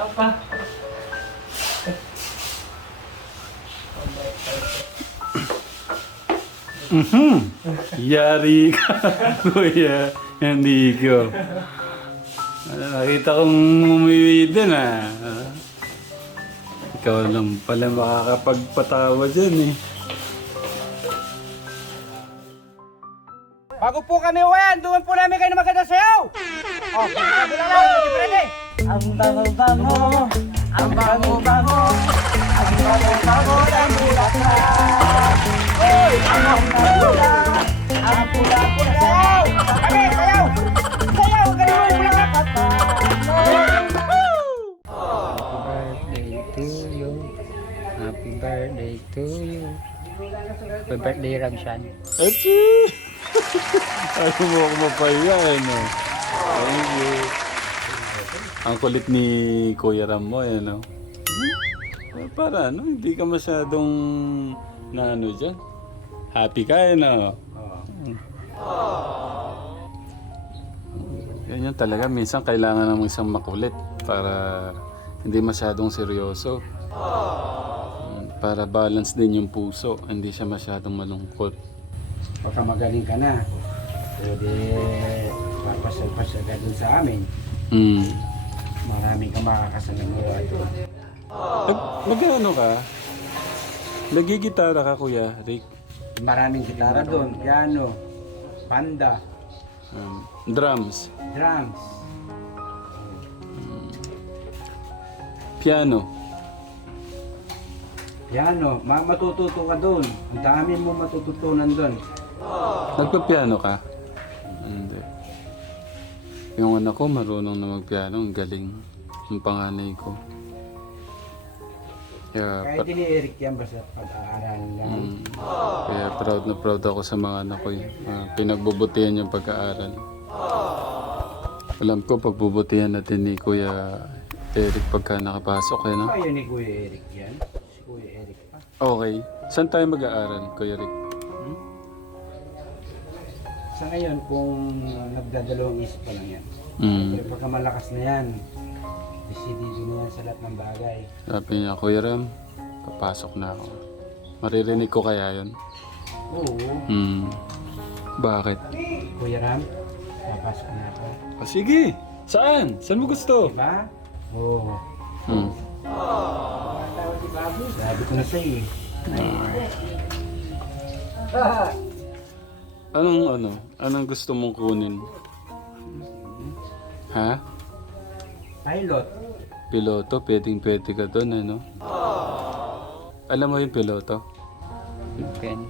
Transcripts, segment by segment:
Apa? Yari ka, Kuya Enrico. Nakita kong umuwi din Ikaw lang pala makakapagpatawa dyan Bago po kami uwian, doon po namin kayo na maganda sayaw! Oh, sabi lang lang, hindi pwede! Ang bango-bango, ang bango-bango, ang bango-bango ng bulaklak. Hoy! Ang pula, ang pula-pula. Sayaw! Kami, sayaw! Sayaw! Ganun mo yung bulaklak! Birthday to you. Happy birthday to you. Happy birthday, Ramshan. Achi! Ayaw mo ako mapaya, Thank you. Ang kulit ni Kuya Ram mo, Para, hindi ka masyadong dyan. Happy ka, Ganyan talaga, minsan kailangan ng isang makulit para hindi masyadong seryoso. Para balance din yung puso, hindi siya masyadong malungkot. Pagka magaling ka na, pwede papasal-pasal ka dun sa amin. Maraming ka makakasalamuha doon. Mag-ano ka? Nagigitara ka, Kuya Rick? Maraming gitara doon, piano, banda, Drums. drums. Piano. Piano, matututo ka doon. Ang dami mo matututunan doon. Nagpa-piano ka? Hindi. Yung anak ko marunong na mag-piano. Ang galing. Yung panganay ko. Kahit ni Eric yan, basta pag-aaralan lang. Kaya proud na proud ako sa mga anak ko. Pinagbubutihan yung pag-aaral. Alam ko pagbubutihan natin ni Kuya Eric pagka nakapasok. Kaya ni Kuya Eric yan. Si Kuya Eric pa. Okay. Saan tayo mag-aaral, Kuya Rick? Sa ngayon, kung nagdadalawang isip pa lang yan. Pero pagka malakas na yan, decidido na yan sa lahat ng bagay. Sabi niya, Kuya Ram, papasok na ako. Maririnig ko kaya yun? Oo. Bakit? Kuya Ram, papasok na ako. Sige! Saan? Saan mo gusto? Diba? Oo. Sabi ko na sa'yo eh. Anong gusto mong kunin? Ha? Pilot. Piloto, pwede ka doon, Alam mo yung piloto? Pen.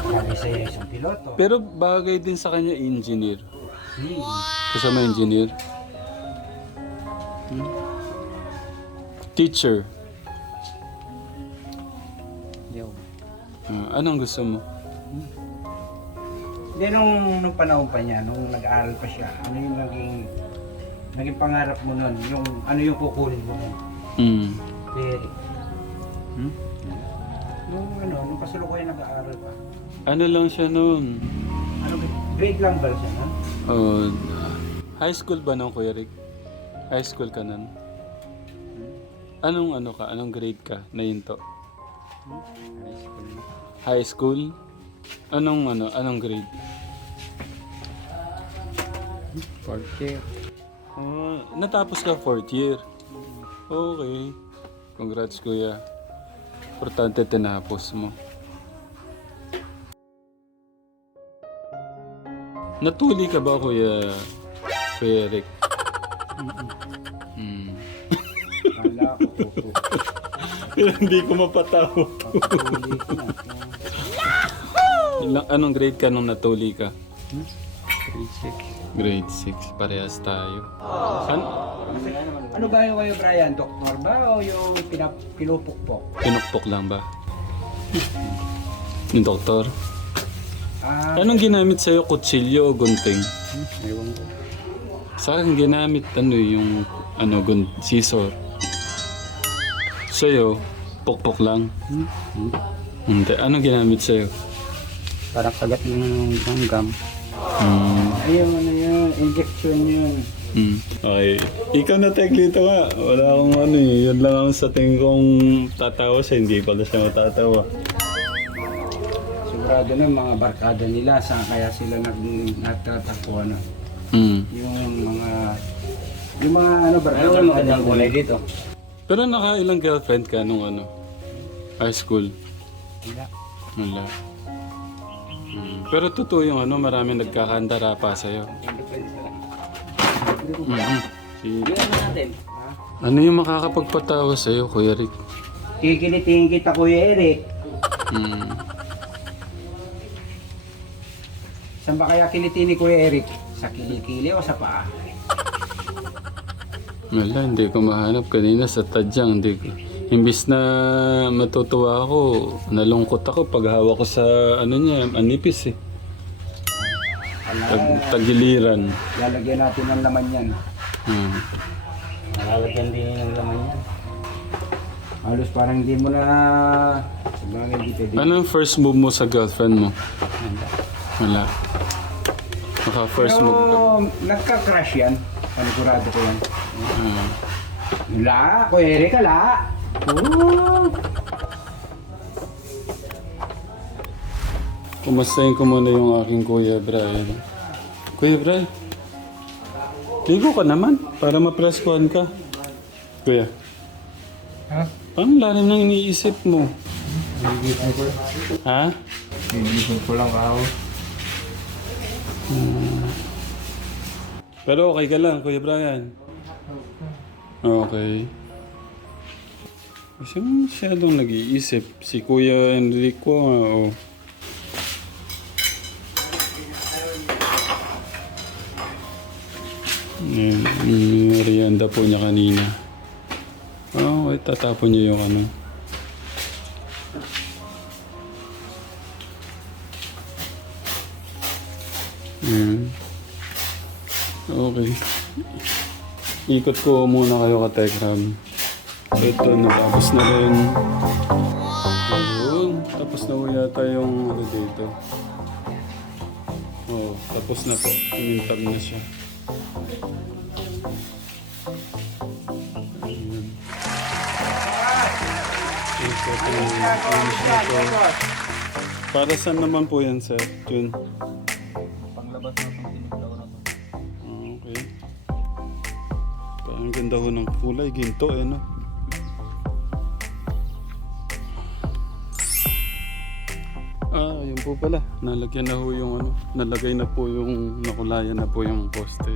Sabi sa'yo isang piloto. Pero bagay din sa kanya engineer. Gusto mo engineer? Teacher. Yo. Anong gusto mo? Hindi, nung panahon pa niya, nung nag-aaral pa siya, ano yung naging pangarap mo nun? Yung, ano yung kukunin mo nun? Very. Nung kasalukuyan nag-aaral pa. Ano lang siya noon? Ano, grade lang ba siya nun? High school ba nung Kuya Rick? High school ka nun? Anong grade ka na yunto? High school? Anong grade? Fourth year. Natapos ka 4th year. Okay. Congrats, Kuya. Importante tinapos mo. Natuli ka ba, Kuya Eric? Kala ko. Hindi ko mapatawa. Anong grade ka nung natuli ka? Grade 6. Grade 6. Parehas tayo. Ano ba yung kayo, Brian? Doktor ba o yung pinupukpok? Pinukpok lang ba? Yung doktor? Ah, Anong ginamit sa'yo? Kutsilyo o gunting? Ewan ko. Sa akin ginamit yung scissor. Sa'yo, pukpok lang. Hindi. Ano ginamit sa'yo? Para kagat yung langgam. Ayun, ano yun, injection yun. Okay. Ikaw na dito nga. Wala akong ano eh. Yan lang ang sa tingin kong tatawa siya. Hindi pala siya matatawa. Sigurado na yung mga barkada nila, saan kaya sila nagtatakbo, ano. Yung mga ano, barkada Ano ang kulay dito? Pero nakailang girlfriend ka nung ano? High school? Wala. Wala. Pero totoo yung ano, marami nagkakandara pa sa'yo. Si... natin. Ano yung makakapagpatawa sa'yo, Kuya Rick? Kikilitingin kita, Kuya Eric. Saan ba kaya kiliti ni Kuya Eric? Sa kilikili o sa paa? Wala, hindi ko mahanap kanina sa tadyang. Hindi ko. Imbis na matutuwa ako, nalungkot ako pag hawak ko sa ano niya, anipis eh. Tagiliran. Lalagyan natin ng laman yan. Nalalagyan din ng laman yan. Halos parang hindi mo na... Sabagay dito. Ano ang first move mo sa girlfriend mo? Wala. Maka first move ka. Pero nagka-crush yan. Panigurado ko yan. Ah. La, Kuya Eric, la. Kumustahin ko muna yung aking Kuya Brian. Kuya Brian, ligo ka naman para mapreskuhan ka. Kuya, Ha? paano lalim ng iniisip mo? Gigising ko. Ha? Gigising ko lang ako. Pero okay ka lang, Kuya Brian? Okay. Kasi masyadong nag-iisip. Si Kuya Enrico, oh. Yung merienda po niya kanina. Okay, tatapon niya yung ano. Okay. Ikot ko muna kayo ka Tekram. Ito, natapos na rin. Ayun, tapos na po yata yung ano dito. Oh, tapos na po. Tumintab na siya. Ayun. Ikot. Para saan naman po yan, sir? Jun? Panglabas na itong tiniglaw na to. Okay. Parang ganda ho ng kulay. Ginto eh, no? Yun po pala. Nalagyan na ho yung ano. Nalagay na po yung nakulayan na po yung poste.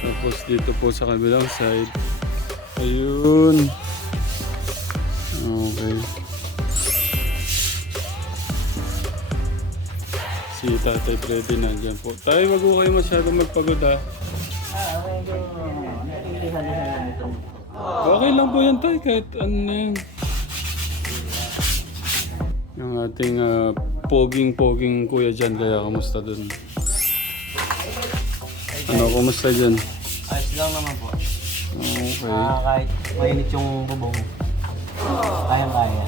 Tapos dito po sa kabilang side. Ayun. Okay. Si Tatay Freddy nandyan po. Tayo, wag ko kayo masyadong magpagod ha. Okay lang po yan tayo kahit ano na yan. Yung ating poging kuya dyan kaya kamusta dun? Ano, kamusta dyan? Ayos lang naman po. Okay. Kahit mainit yung bubong. Kayang-kaya.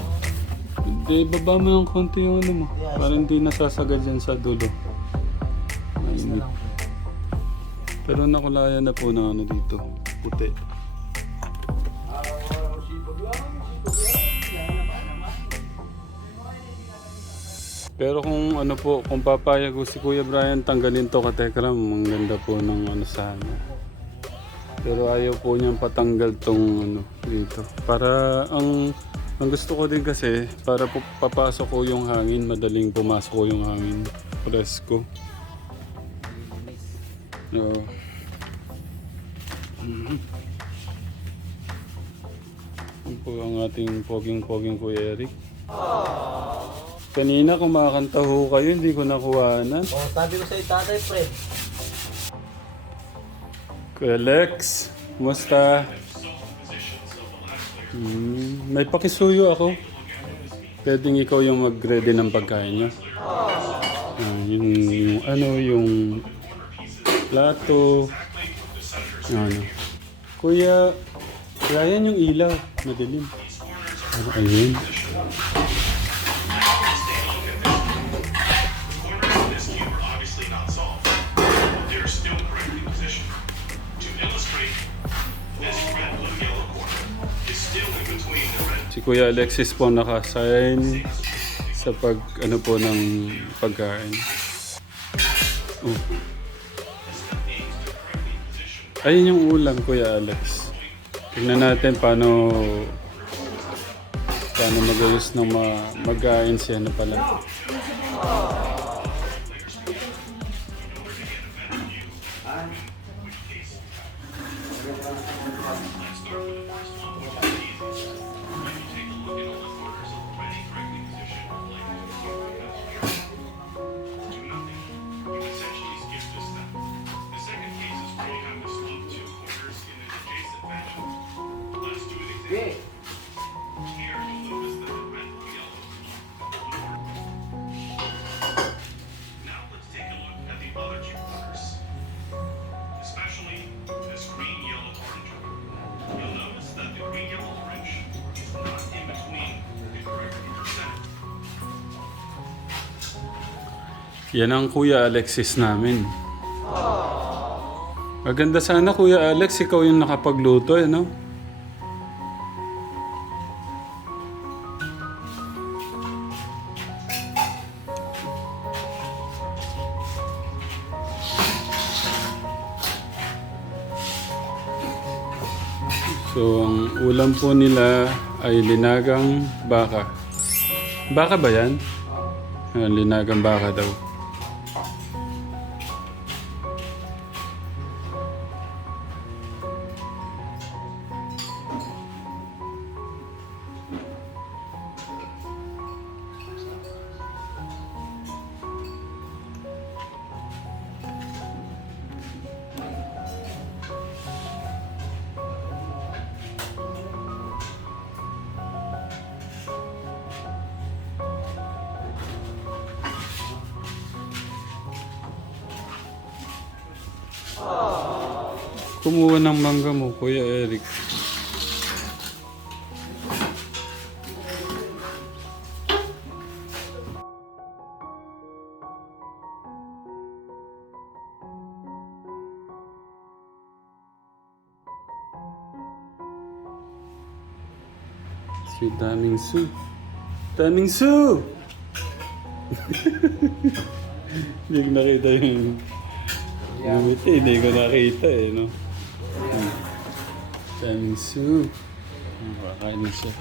Hindi, baba mo ng konti yung ano mo. Parang hindi nasasagad dyan sa dulo. Mainit. Pero nakulayan na po ng ano dito. Puti. Pero kung ano po, kung papayag ko si Kuya Brian tanggalin to katekram, ang ganda po ng ano sana. Pero ayaw po niyang patanggal tong ano dito. Para ang gusto ko din kasi para po papasok ko yung hangin, madaling pumasok ko yung hangin. Presko. Oo. Yan po ang ating poging Kuya Eric. Kanina kumakanta ho kayo, hindi ko nakuhanan. Oh, sabi ko sa'yo, Tatay Fred. Kuya Lex, kumusta? May pakisuyo ako. Pwedeng ikaw yung mag-ready ng pagkain niyo. Yung ano, yung plato. Ano. Kuya, Ryan, yung ilaw. Madilim. Ano, ayun. Si Kuya Alexis po nakasign sa ano po ng pagkain. Oh. Ayun yung ulam, Kuya Alex. Tingnan natin paano magayos ng mag-ain siya na pala. Yan ang Kuya Alexis namin. Maganda sana, Kuya Alex, ikaw yung nakapagluto, no? So, ang ulam po nila ay linagang baka. Baka ba yan? Linagang baka daw. Kumuha ng mangga mo, Kuya Eric. Si Daming Su. Daming Su! Hindi ko nakita yung hindi ko nakita eh, no? Daming Su. Makakain na siya.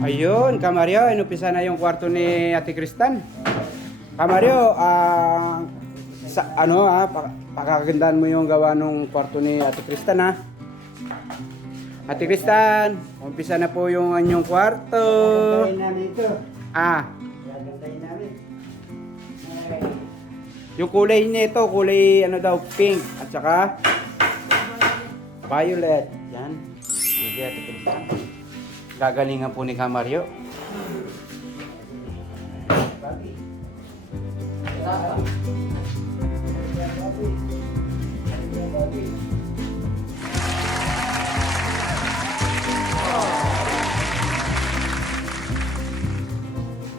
Ayun, Kamaryo, inumpisa na yung kwarto ni Ate Kristan. Kamaryo, pakagandaan mo yung gawa ng kwarto ni Ate Kristan, ha? Ate Kristan, umpisa na po yung anyong kwarto. Gagawin namin ito. Gagawin namin. Yung kulay nito, kulay pink at saka violet. Yan. Hindi Ate Kristan. Gagalingan po ni Kamaryo.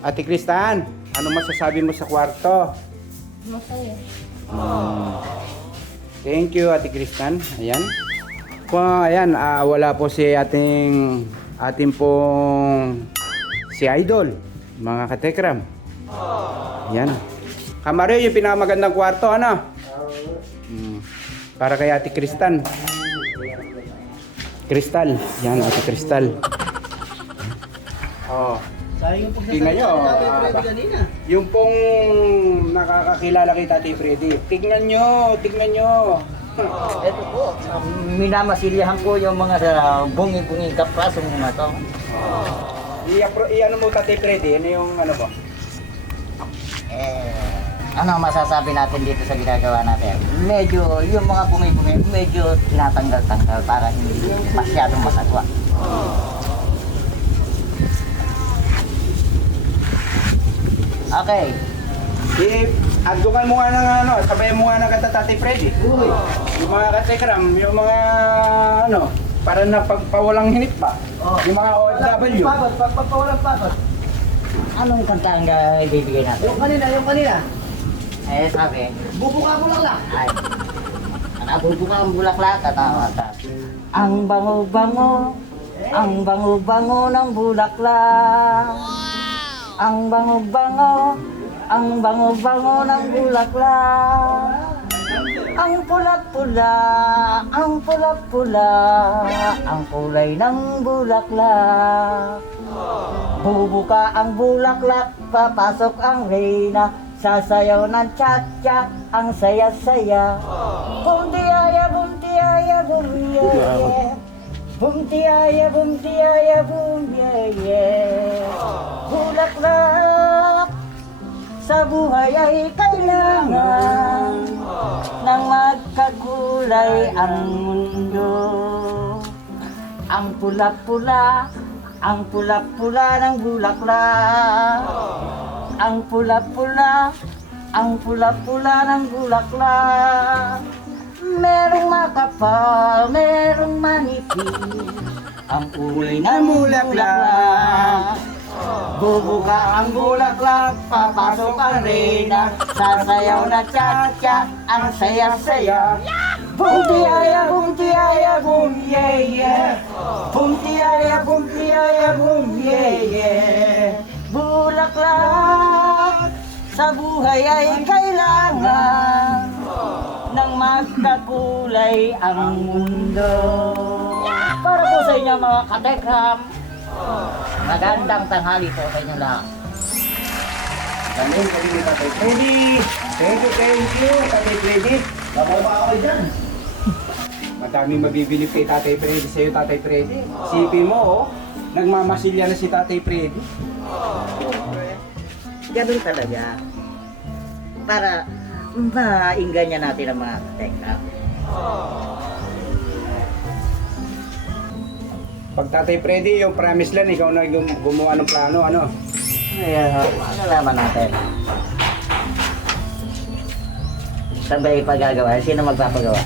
Ate Kristan, ano masasabi mo sa kwarto? Masaya. Thank you, Ate Kristan. Ayan. Ayan, wala po si ating pong si Idol, mga katekram. Ayan. Kamaryo, yung pinakamagandang kwarto, ano? Para kay Ate Kristan. Kristal. Yan, Ate Kristal. Oh. Sayang yung Tingnan nyo, Tatay Freddy kanina. Yung pong nakakakilala kay Tatay Freddy. Tingnan nyo. Ito po, minamasilyahan ko yung mga bungi-bungi kaprasong mga to. Iano mo Tatay Freddy, ano yung ano po? Ano ang masasabi natin dito sa ginagawa natin? Medyo, yung mga bungi-bungi, medyo tinatanggal-tanggal para hindi masyadong masagwa. Okay. Agdukan mo nga ng sabayan mo nga ng kata Tatay Freddy. Yung mga katekram, yung mga para na pagpawalang hinip pa. Yung mga OFW. Pagpawalang pagod. Anong kanta ang ibibigay natin? Yung kanina. Sabi, Bubuka mo lang. ay, nabubuka ang bulaklak at ang bango-bango, ang bango-bango ng bulaklak. Ang bango-bango, ang bango-bango ng bulaklak. Ang pula-pula, ang pula-pula, ang kulay ng bulaklak. Bubuka ang bulaklak, papasok ang reyna, sasayaw ng cha-cha, ang saya-saya. Bumtiyaya, bumtiyaya, bumyeye. Bumtiyaya, bumtiyaya, bumyeye. Bulaklak sa buhay ay kailangan nang magkakulay ang mundo. Ang pula-pula, ang pula-pula ng bulaklak. Ang pula-pula, ang pula-pula ng bulaklak. Merong makapal, merong manipis, ang kulay ng bulaklak. Bubuka ang bulaklak, papasok ang reyna, sasayaw na cha-cha, ang saya-saya. Bumtiyaya, bumtiyaya, bumyeye. Bumtiyaya, bumtiyaya, bumyeye. Bulaklak sa buhay ay kailangan nang magkakulay ang mundo. Para po sa inyo mga katekram, magandang tanghali po sa inyo lahat. Galing ni Tatay Freddy. Thank you, Tatay Freddy. Bababa ako dyan. Madaming mabibili kay Tatay Freddy sa'yo, Tatay Freddy. Sipin mo, nagmamasilya na si Tatay Freddy. Ganun talaga. Para maingganyan natin ang mga katekram. Pag Tatay Freddy, yung promise land, ikaw na gumawa ng plano, ano? Ayan, malalaman natin. Saan ba ipagagawa? Sino magpapagawa?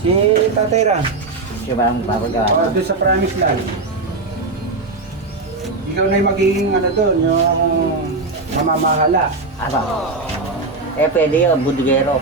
Si Tatay Ram. Siya ba ang magpapagawa? Doon sa promise land. Ikaw na yung magiging doon, yung mamamahala. Ano? Pwede yun, budgero.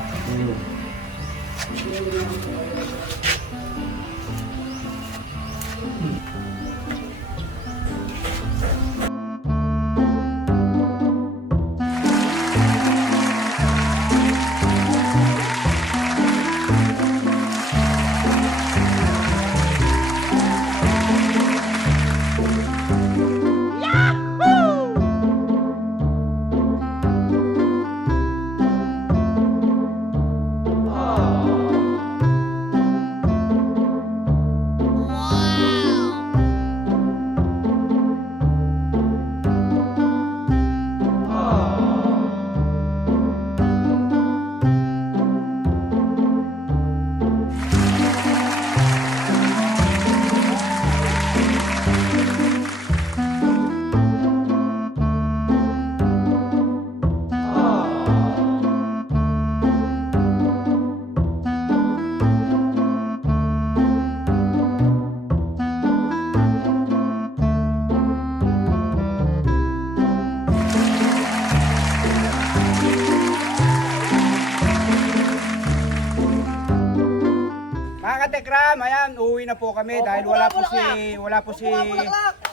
Mga katekram, ayan, uuwi na po kami dahil wala po si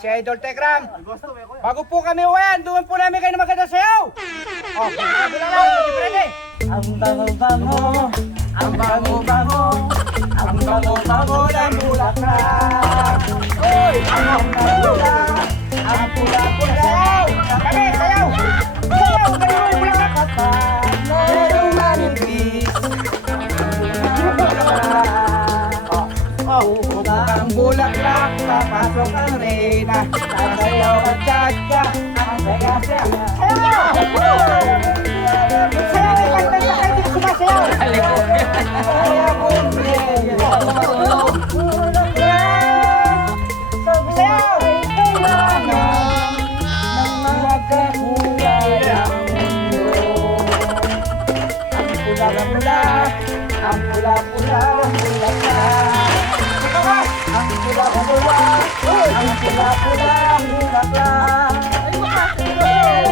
Idol Tekram. Bago po kami uwian, doon po namin kayo na maganda sayaw. Oh, kabila lang, hindi pwede. Ang bango-bango, ang bango-bango, ang bango-bango ng bulaklak. Uy! Ang pula, ang pula-pula. Kami, sayaw! Sayaw, kayo yung bulaklak. Merong manipis. Ang bulaklak, papasok ang reyna. Sasayaw at tsa-tsa, ang saya-saya. Sayaw! Sayaw, ikantay na kayo dito sumasayaw. Kaya kumbiyaya. Sayaw! Kailangan ng magkakulay ang mundo. Ang pula-pula, ang pula-pula ng bulaklak. Ang pula-pula, ang pula-pula ng bulaklak.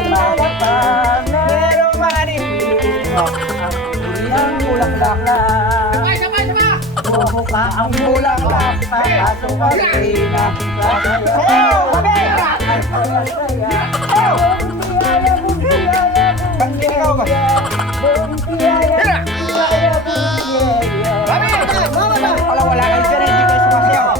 Malapag na Merong manipis. ang bulaklak na. Bumuka ang bulaklak, papasok ang reyna. Sayaw! Kami! Ikaw ba? Wala kayo dyan, hindi kayo sumasayaw.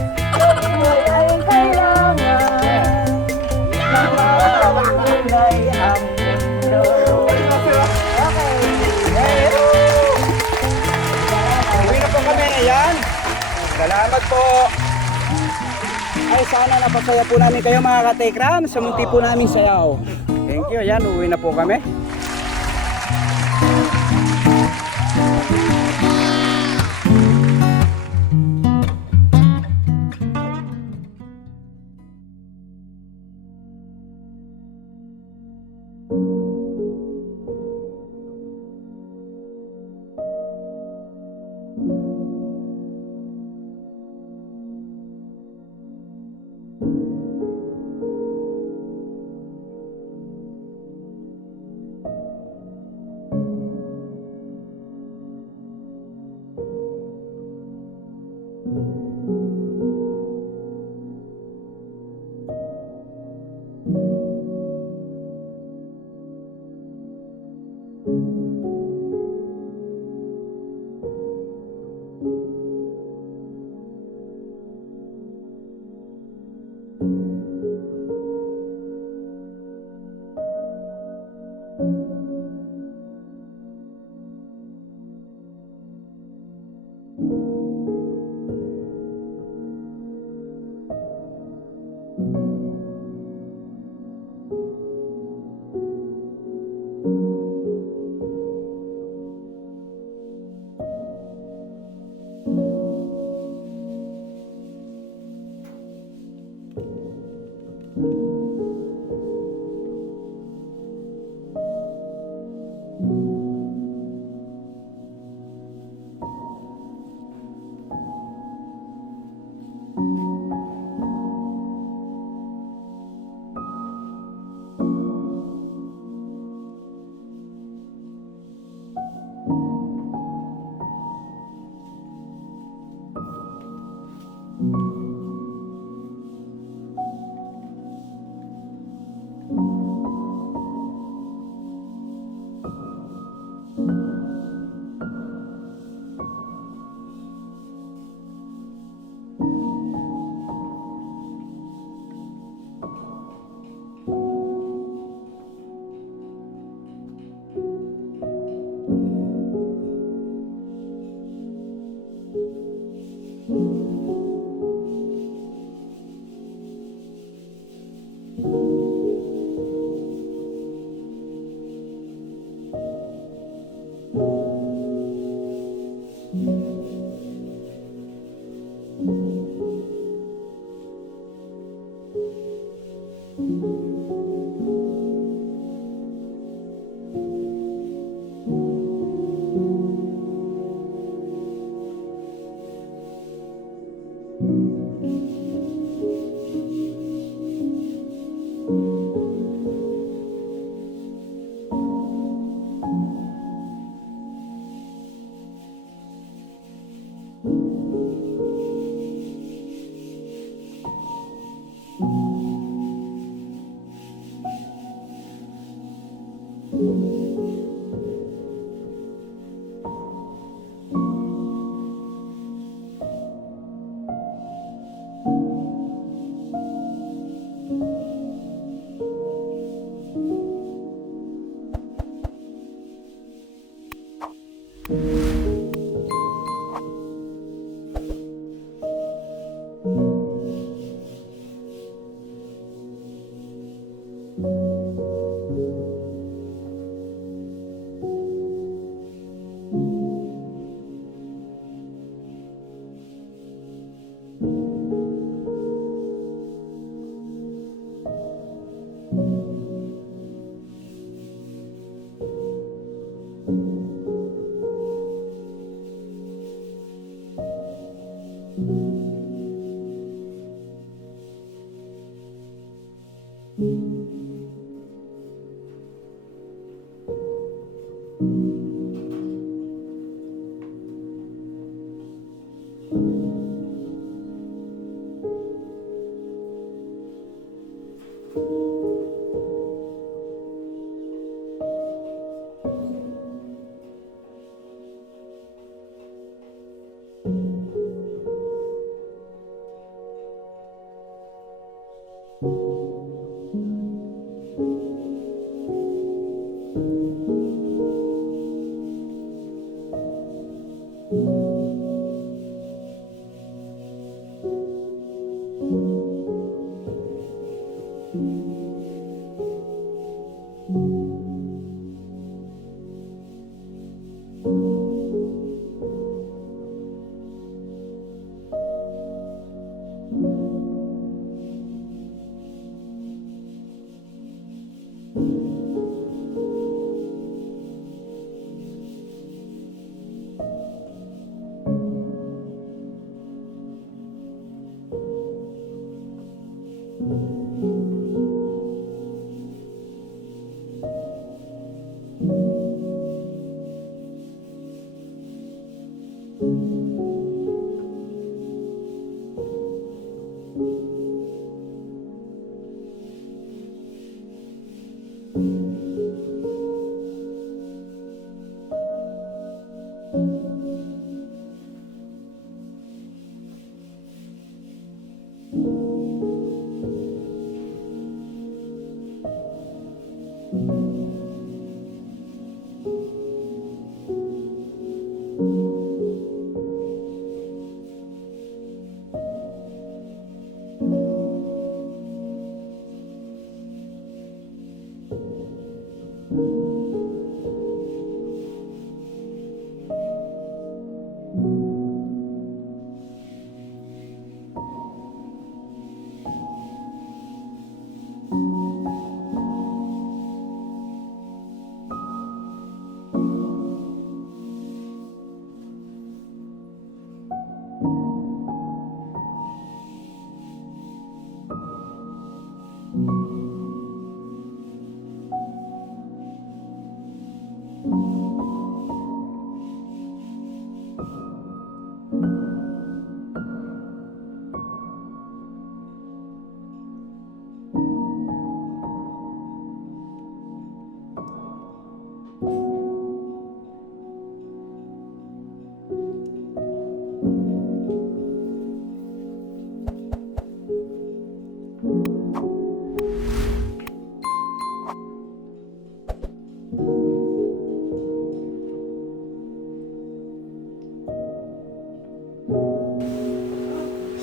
Uwi na po kami, ayan. Salamat po. Ay, sana napasaya po namin kayo mga katekram sa munti po namin sayaw. Thank you, ayan, uwi na po kami.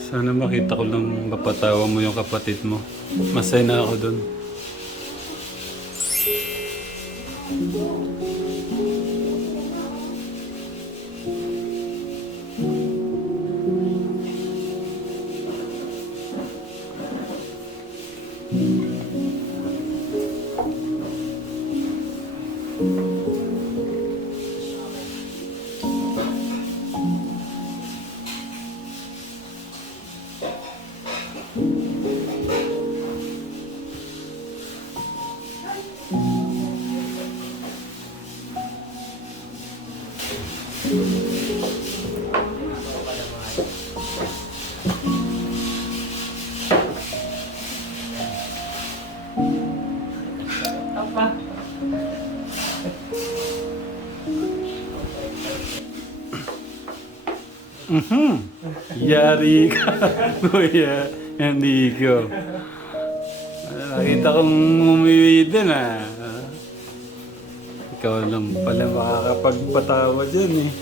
Sana makita ko lang mapatawa mo yung kapatid mo. Masaya na ako dun. Yari ka, Kuya Enrico. Nakita kong umuwi din ah. Ikaw lang pala makakapagpatawa dyan eh.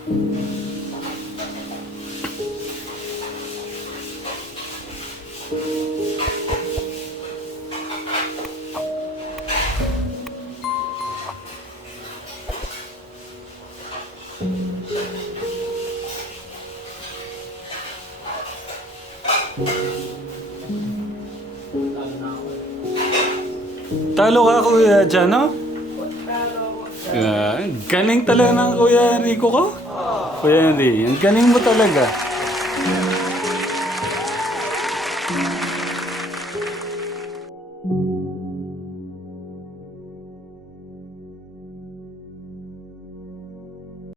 Talo ka kuya dyan, no? Yan. Galing talaga ng Kuya Rico ko. Kuya Henry, ang galing mo talaga.